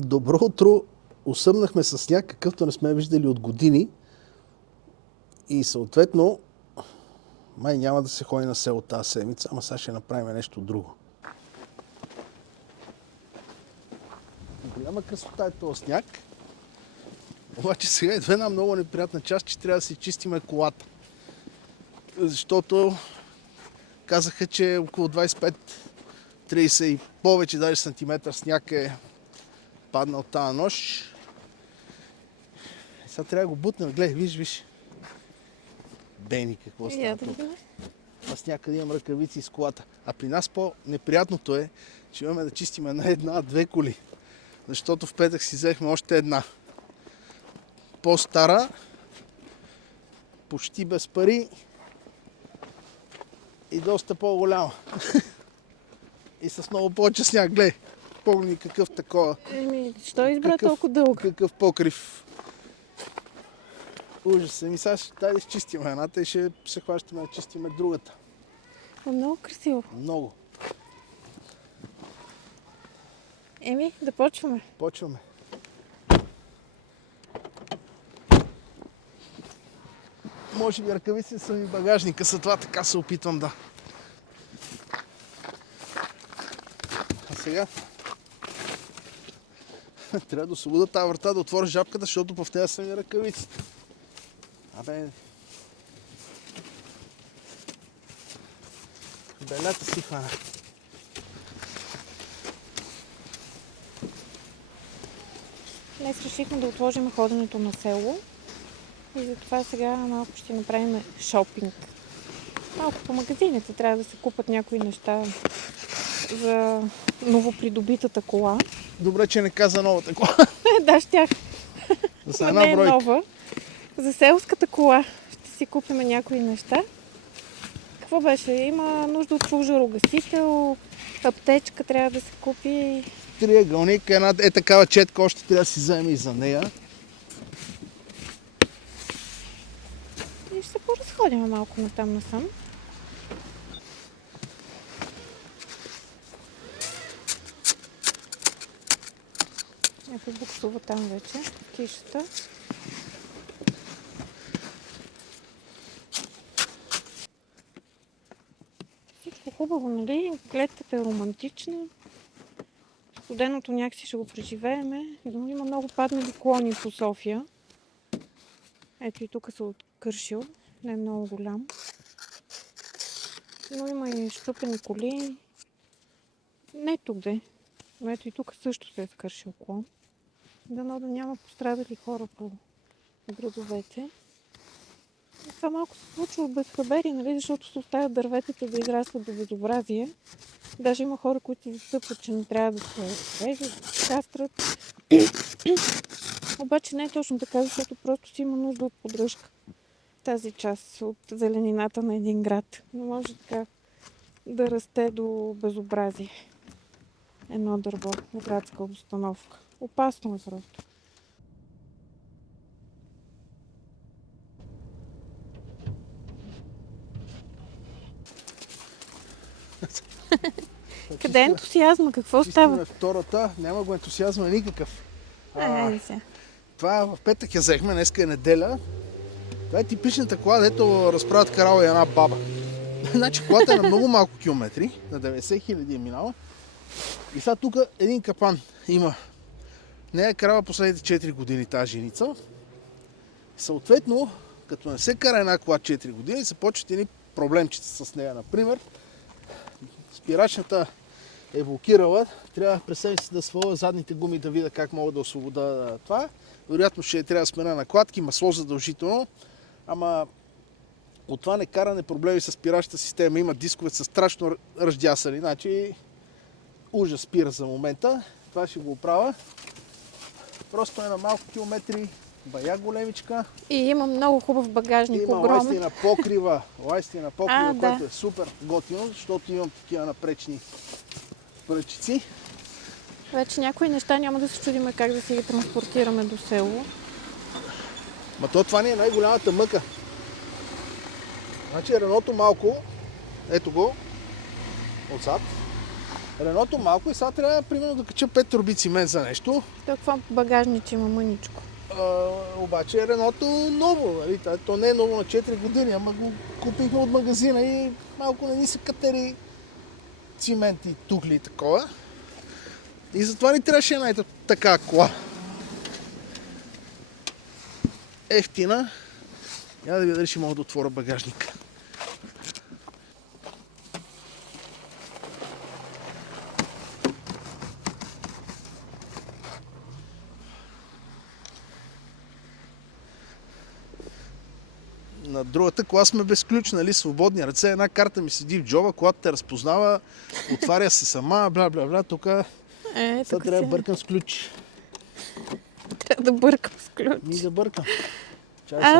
Добро утро! Осъмнахме с сняг, какъвто не сме виждали от години. И съответно, май няма да се ходи на село тази седмица, ама сега ще направим нещо друго. Голяма красота е този сняг. Обаче сега идва една много неприятна част, че трябва да си чистиме колата. Защото казаха, че около 25-30 и повече даже сантиметър сняг е паднал тази нощ. Сега трябва да го бутнем. Гледай, виж. Бени, какво става тук. Аз някъде имам ръкавици с колата. А при нас по-неприятното е, че имаме да чистим една-две коли. Защото в петък си взехме още една. По-стара, почти без пари и доста по-голяма. И с много повече сняг. Гледай, помни какъв такова. Що избра толкова дълго? Какъв покрив. Ужас. Сега ще да изчистим едната и ще се хващаме да чистиме другата. Много красиво. Много. Да почваме. Почваме. Може би ръкавици са ми багажника, за това така се опитвам да. А сега трябва да освобода тази врата, да отворя жабката, защото в нея са ми ръкавиците. Белята си хвана. Днес решихме да отложим ходенето на село и затова сега малко ще направим шопинг. Малко по магазините трябва да се купат някои неща за новопридобитата кола. Добре, че не каза новата кола. Да, щях. За Но една не е бройка. нова. За селската кола ще си купим някои неща. Какво беше? Има нужда от служарогасител, аптечка трябва да се купи. Триъгълник, една такава четка още трябва да си вземе и за нея. И ще се поразходим малко насам. Някой буксува там вече, в кишата. Всичко хубаво, нали? Гледката е романтична. Студеното някакси ще го преживееме. Има много паднали клони по София. Ето и тук се откършил. Не е много голям. Но има и щупени коли. Не тук де. Но ето и тук също се е скършил клон. Дано да няма пострадали хора по градовете. И това малко се случва от безхаберие, нали? Защото се оставят дърветата да израстват до безобразие. Даже има хора, които се застъпват, че не трябва да се режат, да кастрат. Обаче не е точно така, защото просто си има нужда от поддръжка. Тази част от зеленината на един град. Не може така да расте до безобразие. Едно дърво в градска обстановка. Опасно е просто. Къде е ентусиазма? Какво става? Втората, няма го ентусиазма никакъв. Айде сега. Това в петък я взехме, днеска е неделя. Това е типичната кола, дето разправят карала и една баба. Значи колата е на много малко километри, на 90 хиляди е минала. И сега тук един капан има. Не е карала последните 4 години тази женица. Съответно, като не се кара една кола 4 години, се почват едни проблемчета с нея. Например, спирачната е блокирала. Трябва през седмица да сваля задните гуми да видя как мога да освобода това. Вероятно ще трябва да смена накладки, масло задължително. Ама от това некаране проблеми с спирачната система. Има дискове са страшно ръждясали. Значи ужас спира за момента. Това ще го оправя. Просто е на малко километри. Бая големичка. И има много хубав багажник, има огромен. лайстина покрива, да. което е супер готино, защото имам такива напречни пръчици. Вече някои неща няма да се чудиме как да си ги транспортираме до село. Ма това не е най-голямата мъка. Значи Реното малко, ето го, отзад, Реното малко и сега трябва примерно да кача 5 турби цимент за нещо. Толкова багажниче има мъничко. Обаче Реното ново, нали? То не е ново на 4 години, ама го купихме от магазина и малко не ни се катери цимент и тухли и такова. И затова ни трябваше една така кола. Ефтина. Я да видя дали ще мога да отворя багажника. На другата кола сме без ключ, нали, свободни ръце. Една карта ми седи в джоба, колата те разпознава, отваря се сама, бла-бла-бла. Тук сега трябва да бъркам с ключ. Трябва да бъркам с ключ. Да бъркам.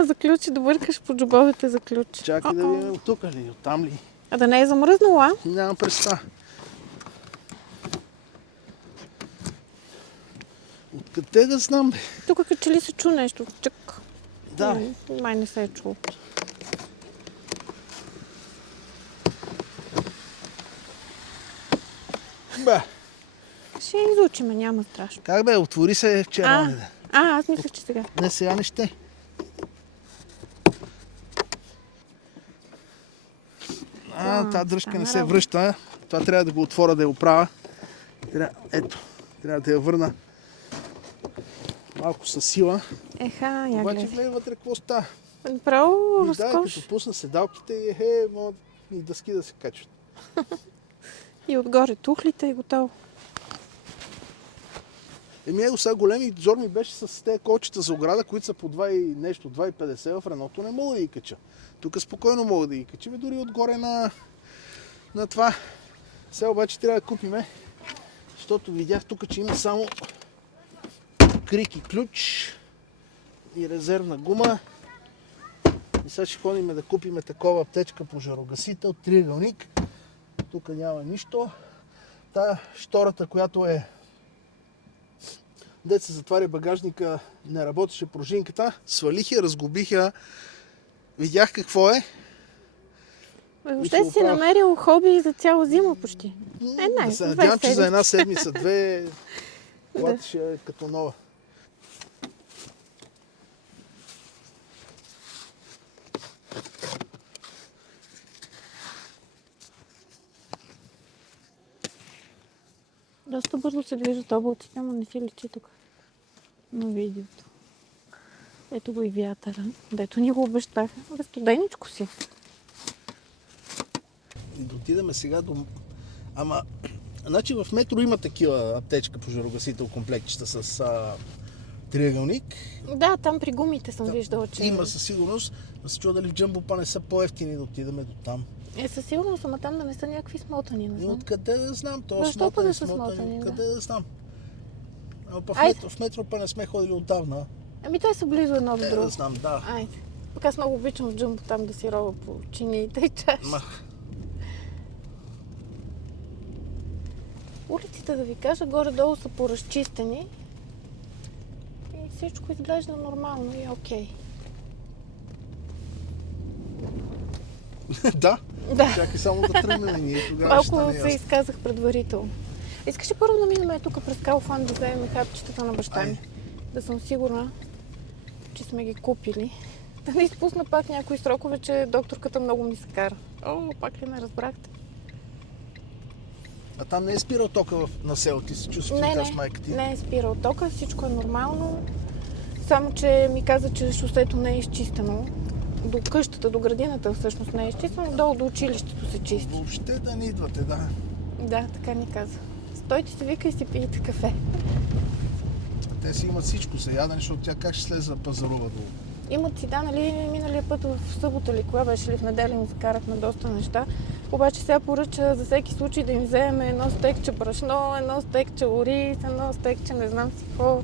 За ключ да бъркаш по джобовете за ключ. Чакай да видим от тук ли, от там ли. А да не е замръзнала? Нямам представа. Откъде да знам, бе? Тук като че ли се чу нещо? Чък. Да. Май не се е чул. Бе. Ще изучиме, няма страшно. Как бе, отвори се вчера. Аз мислех, че сега. Не, сега не ще. Тази дръжка не се връща. Това трябва да го отворя, да я оправя. Ето, трябва да я върна малко със сила. Еха, я Обаче гледай. влезе вътре какво става? Направо Да, разкош. като пусна седалките и могат и дъски да се качват. И отгоре тухлите и готово. Его сега големи зор ми беше с тези колчета за ограда, които са по 2,50 в Реното, не мога да ги кача. Тук спокойно мога да ги качим, дори отгоре на това. Сега обаче трябва да купиме, защото видях тук, че има само крик и ключ и резервна гума. И сега ще ходим да купиме такова аптечка пожарогасител, триъгълник. Тук няма нищо. Та штората, която е дет се затваря багажника, не работеше пружинката, свалих я, разгубих я, видях какво е. Въобще си намерил хоби за цяла зима почти. Да се надявам, че за една седмица, две, колата ще е като нова. Доста бързо се движат облаците, ама не си личи тук на видеото. Ето го и вятъра, дето ни го обещаха. Студеничко си. И да отидем сега до... Ама, значи в метро има такива аптечка пожарогасител комплектчета с триъгълник. Да, там при гумите съм виждала, че... Има със сигурност. Да се чуя дали в Джамбопа не са по-ефтини да отидем до там. Със сигурност, ама там да не са някакви смотани, не знам. Откъде да знам? Защо па да са смотани? Къде да знам? В метро па не сме ходили отдавна. Ами те са близо едно до друго. Да знам, да. Айде. Пък аз много обичам в Джамбо там да си рова по чиниите и чаши. Улиците, да ви кажа, горе-долу са поразчистени и всичко изглежда нормално и окей. Да. Да. Чакай само да тръгнем ние тогава ще Малко стане се ясно. изказах предварително. Искаш ли първо да минем тук през Кауфланд да вземем хапчетата на баща ми? Да съм сигурна, че сме ги купили. Да не изпусна пак някои срокове, че докторката много ми се кара. Пак ли ме разбрахте? А там не е спирал тока на село, ти се чувстваш така с майка ти? Не е спирал тока, всичко е нормално. Само, че ми каза, че шосето не е изчистено. До къщата, до градината всъщност не е изчистено, долу до училището се чисти. Въобще да не идвате, да. Да, така ни каза. Стойте се, вика и си пиете кафе. Те си имат всичко за ядене, защото тя как ще слезе да пазарува долу? Имат си, да, нали, миналия път в събота ли, кога беше ли, в неделя им закарахме доста неща. Обаче сега поръча за всеки случай да им вземем едно стекче брашно, едно стекче ориз, едно стекче не знам си какво,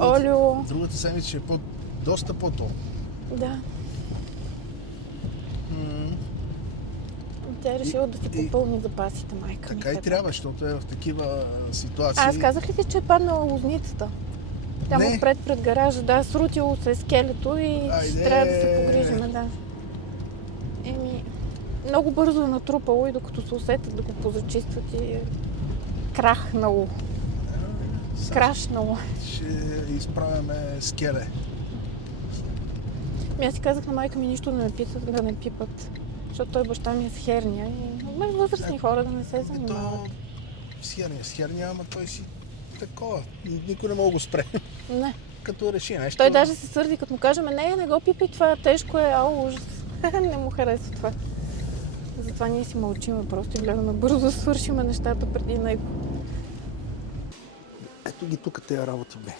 олио. Другата седмица ще е доста по-долу. Да. Тя е решила да си попълни запасите, майка ми. Така и трябва, защото е в такива ситуации. Аз казах ли ти, че е паднала лозницата? Там отпред пред гаража, да, срутило се скелето и ще трябва да се погрижим, да. Много бързо е натрупало и докато се усетят да го позачистват и крахнало. Крашнало. Ще изправяме скеле. Аз си казах на майка ми нищо да не пипат. Защото той баща ми е с херния и възрастни хора да не се занимават. С херния, ама той си такова. Никой не мога го спре. Не. Като реши нещо. Той даже се сърди, като му кажем, не го пипай това, тежко е, ужас. Не му харесва това. Затова ние си мълчиме, просто и гледаме бързо да свършиме нещата преди него. Ето ги тук тези работи, бе.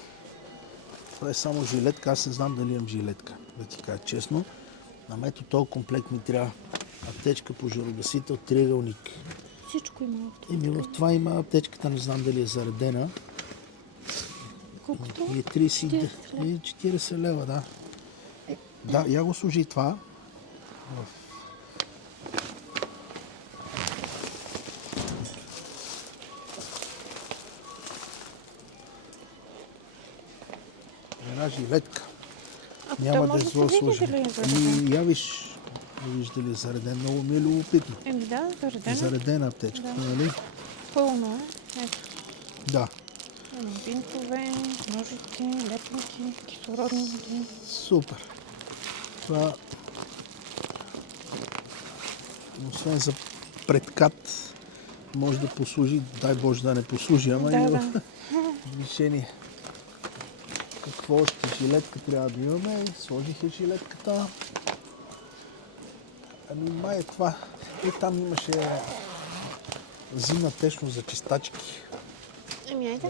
Това е само жилетка, аз не знам дали имам жилетка, да ти кажа честно. На ето този комплект ми трябва аптечка, пожарогасител, триъгълник. Всичко има. В това има аптечката, не знам дали е заредена. Колко струва? 40 лева, да. Да, я го служи това. Една жилетка. Няма да зло служи. Я виж дали е зареден. Много ми е любопитно. Да, заредена. Заредена аптечка, нали? Пълно е. Ето. Да. Бинтове, ножици, лепники, кислородни води. Супер. Това, освен за предкат, може да послужи, дай Боже да не послужи, ама и в движение. Какво още? Жилетка трябва да имаме. Сложих и жилетката. Ами май е това. И там имаше зимна течност за чистачки.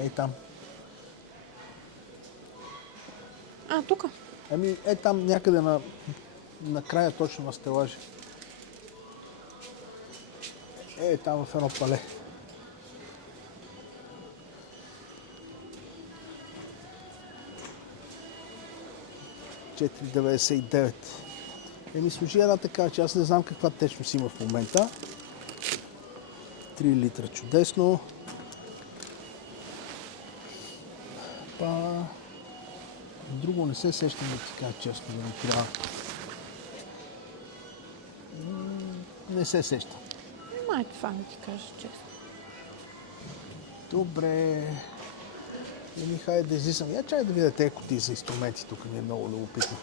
Ей там. Тук? Там някъде на края точно на стелажа. Там в едно пале. 4,99. Служи една така, че аз не знам каква течност има в момента. 3 литра, чудесно. Друго не се сещам да ти кажа честно, да ми трябва. Не се сещам. Май това не ти кажа честно. Добре. Хайде да излизам. Я чай да видя тези кутии за инструменти. Тук ми е много любопитно.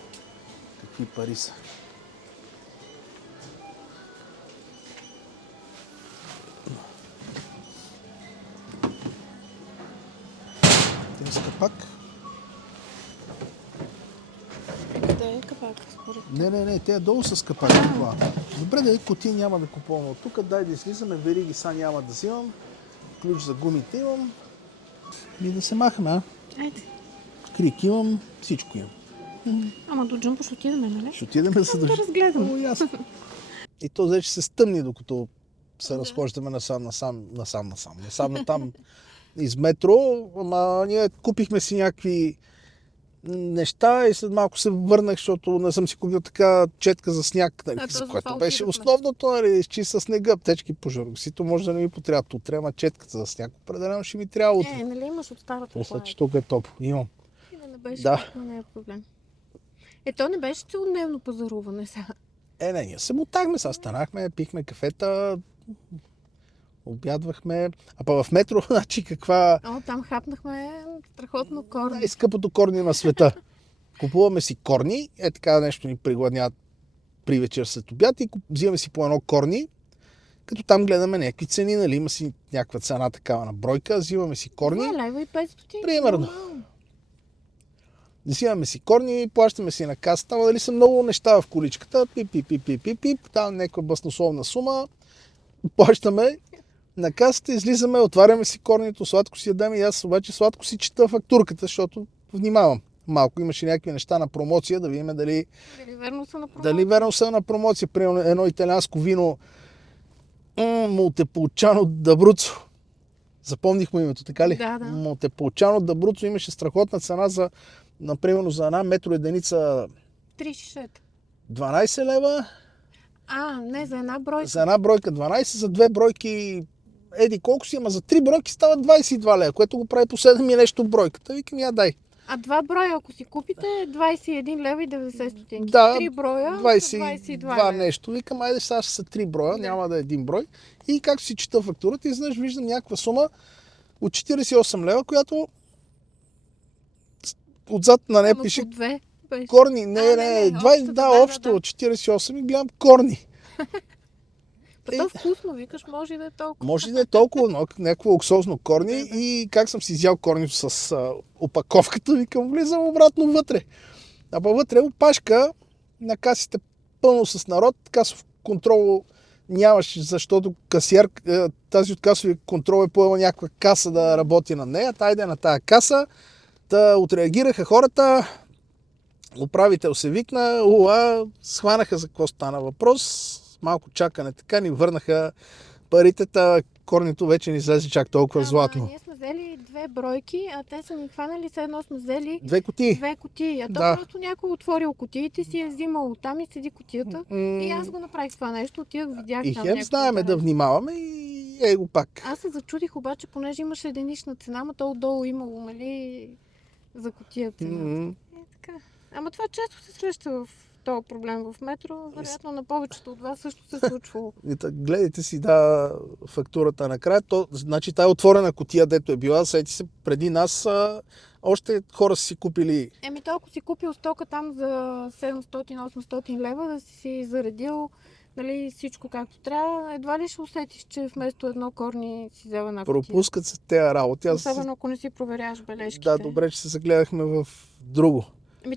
Какви пари са. Те с капак. Къде е капак според? Не, те е долу с капак. Добре, да кутии няма да купувам от тук. Дай да излизаме. Вериги са няма да взимам. Ключ за гумите имам. И да се махаме, а? Айде. Крик имам, всичко имам. Ама до Джумбо ще отидеме, нали? Ще отидеме за да разгледам. Много ясно. И то вече се стъмни, докато се разхождаме насам натам из метро. Ама ние купихме си някакви неща и след малко се върнах, защото не съм си купил така четка за сняг, за което беше основното, изчиста снега, аптечки по жаргосито, може да не ми потрябват утре, ама четката за сняг определено ще ми трябва утре. Нали имаш от старата Мисля, че тук е топло. Имам. И да не беше, не е проблем. То не беше целодневно пазаруване сега. Ние се мотахме, сега станахме, пихме кафета, обядвахме. А па в метро, значи каква... Там хапнахме страхотно корни. Най-скъпото корни на света. Купуваме си корни, така нещо ни пригладняват при вечер след обяд и взимаме си по едно корни, като там гледаме някакви цени, нали, има си някаква цена такава на бройка, взимаме си корни. 2 лева и 500. Примерно. Взимаме си корни, плащаме си на касата, ама дали са много неща в количката, пип, там някаква баснословна сума, плащаме на касата, излизаме, отваряме си корнито, сладко си ядем и аз обаче сладко си чета фактурката, защото внимавам. Малко имаше някакви неща на промоция, да видим дали верно са на промоция. Примерно едно италианско вино Монтеполчано d'Abruzzo. Запомних му името, така ли? Да. Монтеполчано d'Abruzzo имаше страхотна цена за, например, за една метроединица 12 лева. Не, за една бройка. За една бройка 12, за 2 бройки колко си, ама за 3 бройки става 22 лева, което го прави по 7 и нещо бройката. Викам, я дай. 2 броя, ако си купите, 21 лева и 90 стотинки. Да, 3 броя, 22 лева. нещо. Викам, айде сега ще са 3 броя, няма да е 1 брой. И както си чета фактурата, изведнъж виждам някаква сума от 48 лева, която отзад на нея Ама пише по две беше. корни. Не, общата, да, общо да. 48 и гледам корни. То вкусно, викаш, може и да е толкова. Може да е толкова, но някакво луксозно корни Да. и как съм си взял корнито с опаковката, викам, влизам обратно вътре. А па вътре опашка на касите пълно с народ, касов контрол нямаше, защото касиер, тази от касови контрол е поела някаква каса да работи на нея, тайде на тая каса, отреагираха хората, управител се викна, схванаха за какво стана въпрос, малко чакане така, ни върнаха парите, корнито вече ни излезе чак толкова златно. Ние сме взели 2 бройки, а те са ни хванали, все едно сме взели 2 кутии. 2 кутии. А то Да. просто някой отворил кутиите, си е взимал там и седи кутията. И аз го направих това нещо, отивах, видях И там хем някакво знаеме да интересно. внимаваме и го пак. Аз се зачудих обаче, понеже имаше единична цена, но то отдолу имало, нали, за кутия цена. Така. Ама това често се среща в този проблем в метро. Вероятно на повечето от вас също се случвало. Гледайте си фактурата накрая. Значи тая отворена кутия, дето е била, сети се преди нас, още хора са си купили. Толкова си купил стока там за 700-800 лева, да си заредил, нали, всичко както трябва, едва ли ще усетиш, че вместо едно корни си взел една кутия. Пропускат се тези работи. Особено ако не си проверяваш бележките. Да, добре, че се загледахме в друго.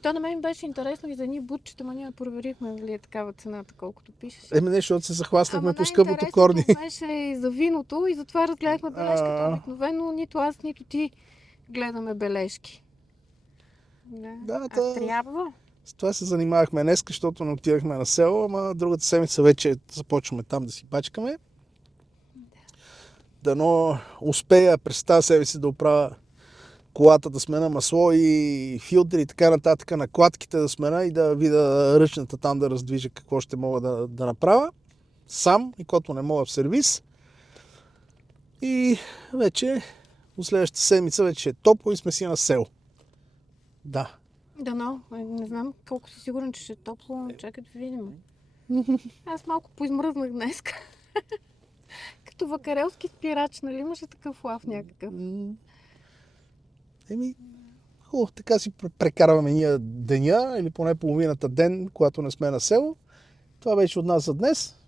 То на мен беше интересно и за едни бутчета, ма ние проверихме дали е такава цената, колкото пишеш. Не, защото се захваснахме по скъпото най-интересното корни. беше и за виното и затова разгледахме бележката. Обикновено нито аз, нито ти гледаме бележки. Да, трябва. С това се занимавахме днес, защото не отидахме на село, ама другата седмица вече започваме там да си пачкаме. Дано успея през тази седмица да оправя колата, да смена масло и филтри и така нататък, накладките да смена и да видя ръчната там да раздвижа какво ще мога да направя сам, и който не мога в сервис. И вече от следващата седмица вече е топло и сме си на село. Да. Дано. Не знам колко си сигурен, че ще е топло. Чакай да видим. Аз малко поизмръзнах днес. Като вакарелски спирач, нали имаше такъв лав някакъв? Хубаво, така си прекарваме ние деня, или поне половината ден, когато не сме на село. Това беше от нас за днес.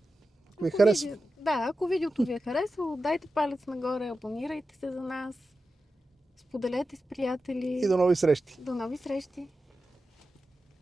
Ако ви харесва. Ако видеото ви е харесало, дайте палец нагоре, абонирайте се за нас, споделете с приятели. И до нови срещи! До нови срещи!